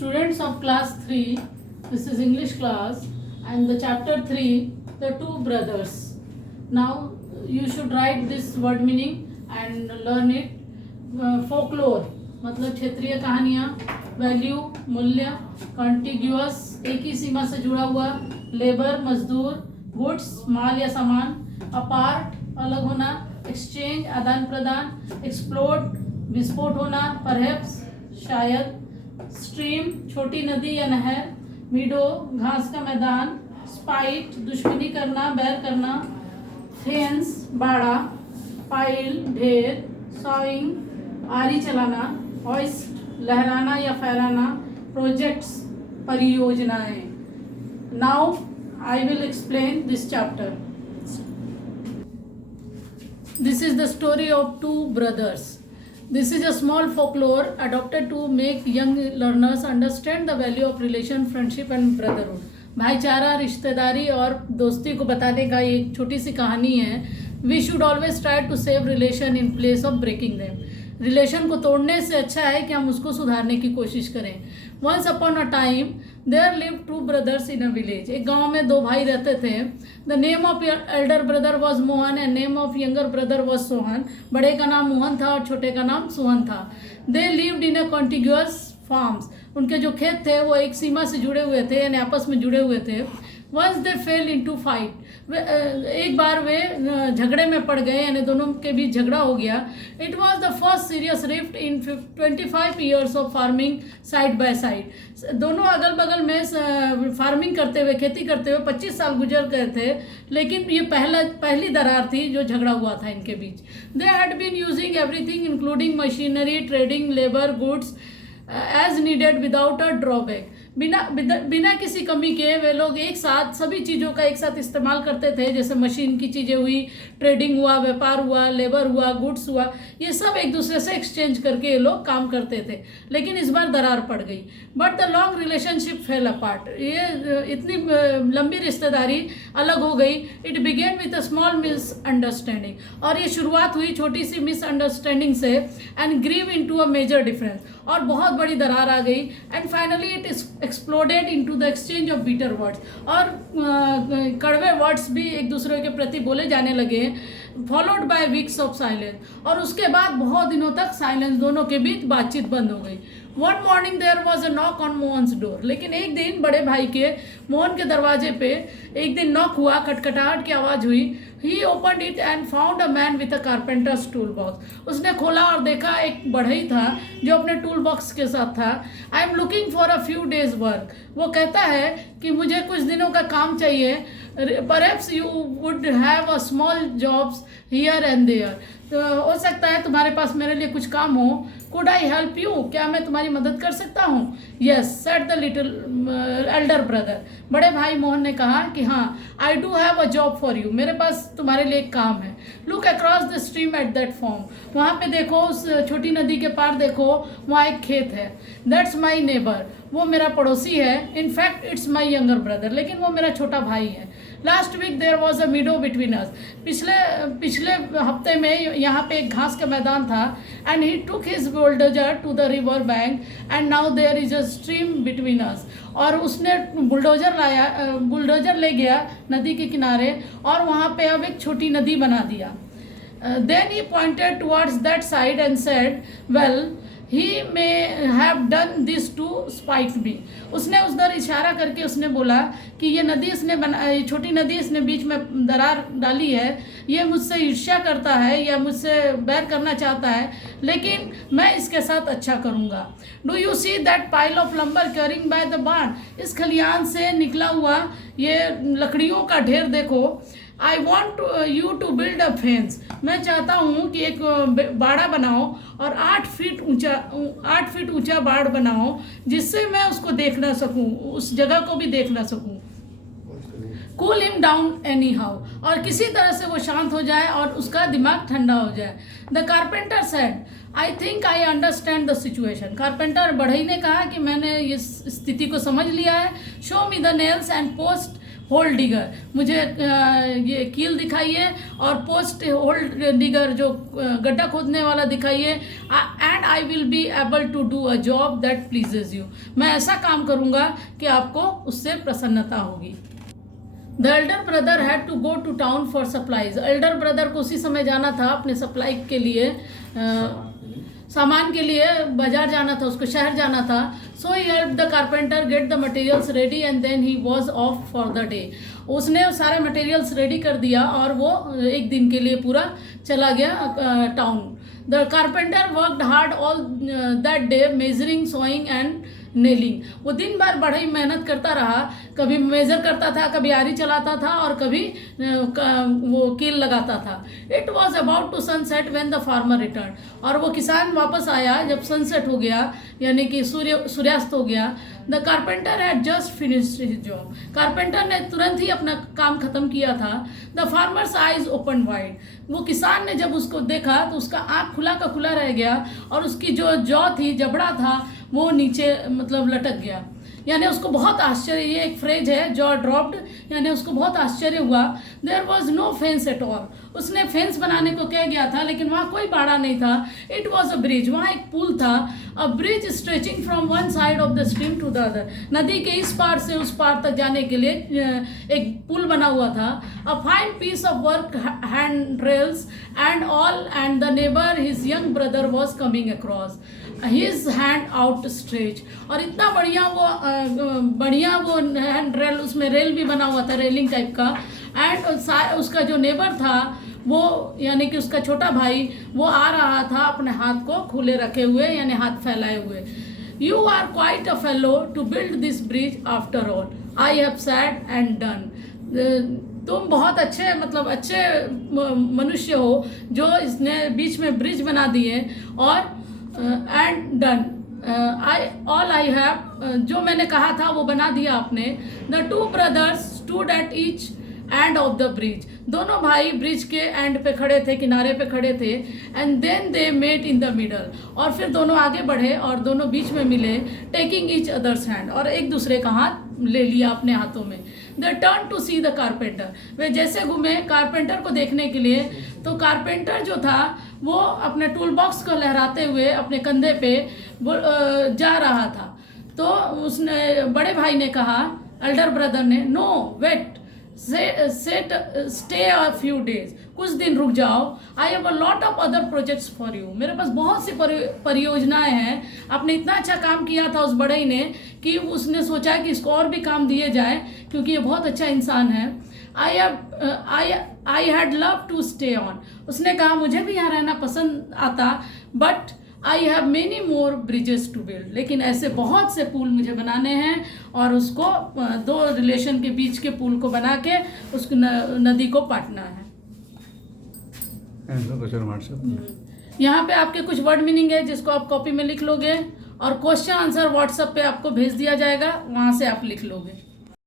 Students of class 3, this is English class, and the chapter 3, the two brothers. Now you should write this word meaning and learn it. Folklore मतलब क्षेत्रीय कहानियाँ, value मूल्य, contiguous एक ही सीमा से जुड़ा हुआ, labour मजदूर, गुड्स माल या सामान, अपार्ट अलग होना, एक्सचेंज आदान प्रदान, एक्सप्लोड विस्फोट होना, परहैप्स शायद, स्ट्रीम छोटी नदी या नहर, मीडो घास का मैदान, स्पाइट दुश्मनी करना बैर करना, फेंस बाड़ा, पाइल ढेर, सॉइंग आरी चलाना, हॉइस्ट लहराना या फहराना, प्रोजेक्ट्स परियोजनाएं. Now I will explain this chapter. This is the story of two brothers. This is a small folklore adopted to make young learners understand the value of relation, friendship and brotherhood. भाईचारा, रिश्तेदारी और दोस्ती को बताने का एक छोटी सी कहानी है. We should always try to save relation in place of breaking them. Relation को तोड़ने से अच्छा है कि हम उसको सुधारने की कोशिश करें. Once upon a time, there lived two brothers in a village. एक गांव में दो भाई रहते थे. The name of elder brother was Mohan and name of younger brother was Sohan. बड़े का नाम मोहन था और छोटे का नाम सोहन था. They lived in a contiguous farms. उनके जो खेत थे वो एक सीमा से जुड़े हुए थे यानी आपस में जुड़े हुए थे. Once they fell into fight. एक बार वे झगड़े में पड़ गए यानी दोनों के बीच झगड़ा हो गया. It was the first serious rift in 25 years of farming side by side. दोनों अगल बगल में फार्मिंग करते हुए खेती करते हुए 25 साल गुजर गए थे, लेकिन ये पहली दरार थी जो झगड़ा हुआ था इनके बीच. They had been using everything including machinery, trading, labor, goods as needed without a drawback. बिना किसी कमी के वे लोग एक साथ सभी चीज़ों का एक साथ इस्तेमाल करते थे. जैसे मशीन की चीज़ें हुई, ट्रेडिंग हुआ, व्यापार हुआ, लेबर हुआ, गुड्स हुआ, ये सब एक दूसरे से एक्सचेंज करके ये लोग काम करते थे. लेकिन इस बार दरार पड़ गई. But the long relationship fell apart. ये इतनी लंबी रिश्तेदारी अलग हो गई. It began with a small misunderstanding. और ये शुरुआत हुई छोटी सी मिसअंडरस्टैंडिंग से and grew into a major difference. और बहुत बड़ी दरार आ गई. And finally it exploded into the exchange of bitter words. और कड़वे वर्ड्स भी एक दूसरे के प्रति बोले जाने लगे. Followed by weeks of silence. और उसके बाद बहुत दिनों तक साइलेंस, दोनों के बीच बातचीत बंद हो गई. One morning there was a knock on Mohan's door. लेकिन एक दिन बड़े भाई के मोहन के दरवाजे पे एक दिन नॉक हुआ, खटखटाहट की आवाज़ हुई. He opened it and found a man with a carpenter's tool box. उसने खोला और देखा एक बढ़ई था जो अपने टूल बॉक्स के साथ था. I am looking for a few days work. वो कहता है कि मुझे कुछ दिनों का काम चाहिए. Perhaps you would have a small jobs here and there. तो हो सकता है तुम्हारे पास मेरे लिए कुछ काम हो. Could I help you. क्या मैं तुम्हारी मदद कर सकता हूँ? Yes said the little Elder brother. बड़े भाई मोहन ने कहा कि हाँ, I do have a job for you. मेरे पास तुम्हारे लिए एक काम है. Look across the stream at that form. वहाँ पे देखो, उस छोटी नदी के पार देखो, वहाँ एक खेत है. That's my neighbour. वो मेरा पड़ोसी है. In fact it's my younger brother. लेकिन वो मेरा छोटा भाई है. Last week there was a meadow between us. पिछले हफ्ते में यहाँ पे एक घास का मैदान था. And he took his bulldozer to the river bank and now there is a stream between us. और उसने बुलडोजर ले गया नदी के किनारे और वहाँ पे अब एक छोटी नदी बना दिया. Then he pointed towards that side and said, well he may have done this to spite me. उसने उधर इशारा करके उसने बोला कि ये नदी इसने छोटी नदी इसने बीच में दरार डाली है, ये मुझसे ईर्ष्या करता है या मुझसे बैर करना चाहता है, लेकिन मैं इसके साथ अच्छा करूँगा. Do you see that pile of lumber carrying by the barn. इस खलियान से निकला हुआ ये लकड़ियों का ढेर देखो. I want you to build a fence. मैं चाहता हूँ कि एक बाड़ा बनाओ और 8 फीट ऊंचा बाड़ बनाओ जिससे मैं उसको देख ना सकूँ, उस जगह को भी देख ना सकूँ. Cool him down any how. और किसी तरह से वो शांत हो जाए और उसका दिमाग ठंडा हो जाए. The carpenter said, I think I understand the situation. Carpenter बढ़ई ने कहा कि मैंने इस स्थिति को समझ लिया है. Show me the nails and hole digger, मुझे ये कील दिखाइए और पोस्ट होल डिगर जो गड्ढा खोदने वाला दिखाइए, and I will be able to do a job that pleases you. मैं ऐसा काम करूँगा कि आपको उससे प्रसन्नता होगी। The elder brother had to go to town for supplies. Elder brother को उसी समय जाना था अपने सप्लाई के लिए, सामान के लिए बाजार जाना था, उसको शहर जाना था। So he help the carpenter get the materials ready and then he was off for the day. उसने सारे मटेरियल्स रेडी कर दिया और वो एक दिन के लिए पूरा चला गया town. The carpenter worked hard all that day measuring, sawing and nailing. वो दिन भर बड़ी मेहनत करता रहा, कभी मेजर करता था, कभी आरी चलाता था और कभी वो कील लगाता था। It was about to sunset when the farmer return. और वो किसान वापस आया जब सनसेट हो गया, यानी कि सूर्यास्त हो गया। The carpenter had just finished his job. Carpenter ने तुरंत ही अपना काम खत्म किया था। The farmers eyes open wide. वो किसान ने जब उसको देखा तो उसका आँख खुला का खुला रह गया और उसकी जो जौ थी, जबड़ा था, वो नीचे मतलब लटक गया। यानी उसको बहुत आश्चर्य, ये एक फ्रेज है, जॉ ड्रॉप्ड, यानी उसको बहुत आश्चर्य हुआ। There was no fence at all. उसने फेंस बनाने को कह गया था लेकिन वहाँ कोई बाड़ा नहीं था। इट वॉज अ ब्रिज, वहाँ एक पुल था। A bridge stretching from one side of the stream to the other. नदी के इस पार से उस पार तक जाने के लिए एक पुल बना हुआ था। A fine piece of work, hand rails and all, and the neighbour his young brother was coming across, his hand out stretch. और इतना बढ़िया वो हैंड रेल, उसमें रेल भी बना हुआ था, रेलिंग टाइप का। एंड उसका जो नेबर था वो, यानी कि उसका छोटा भाई, वो आ रहा था अपने हाथ को खुले रखे हुए, यानी हाथ फैलाए हुए। You are quite a fellow to build this bridge after all, I have said and done. तुम बहुत अच्छे, मतलब अच्छे मनुष्य हो जो इसने बीच में ब्रिज बना दिए, और एंड डन, आई हैव, जो मैंने कहा था वो बना दिया आपने। The two brothers stood at each end of the bridge. दोनों भाई ब्रिज के एंड पे खड़े थे, किनारे पे खड़े थे। And then they met in the middle. और फिर दोनों आगे बढ़े और दोनों बीच में मिले। टेकिंग ईच अदर्स हैंड, और एक दूसरे का हाथ ले लिया अपने हाथों में। They turn to see the carpenter. वे जैसे घूमे कारपेंटर को देखने के लिए, तो कारपेंटर जो था वो अपने टूल बॉक्स को लहराते हुए अपने कंधे पे जा रहा था। तो उसने, बड़े भाई ने कहा, एल्डर ब्रदर ने, no wait, stay a few days, कुछ दिन रुक जाओ। I have a lot of other projects for you. मेरे पास बहुत सी परियोजनाएं हैं। आपने इतना अच्छा काम किया था उस बड़े ने कि उसने सोचा कि इसको और भी काम दिए जाए, क्योंकि ये बहुत अच्छा इंसान है। I had love to stay on. उसने कहा मुझे भी यहाँ रहना पसंद आता, but I have many more bridges to build. लेकिन ऐसे बहुत से पुल मुझे बनाने हैं, और उसको दो रिलेशन के बीच के पुल को बना के उसको नदी को पाटना है। यहाँ पे आपके कुछ वर्ड मीनिंग है जिसको आप कॉपी में लिख लोगे, और क्वेश्चन आंसर व्हाट्सएप पे आपको भेज दिया जाएगा, वहाँ से आप लिख लोगे।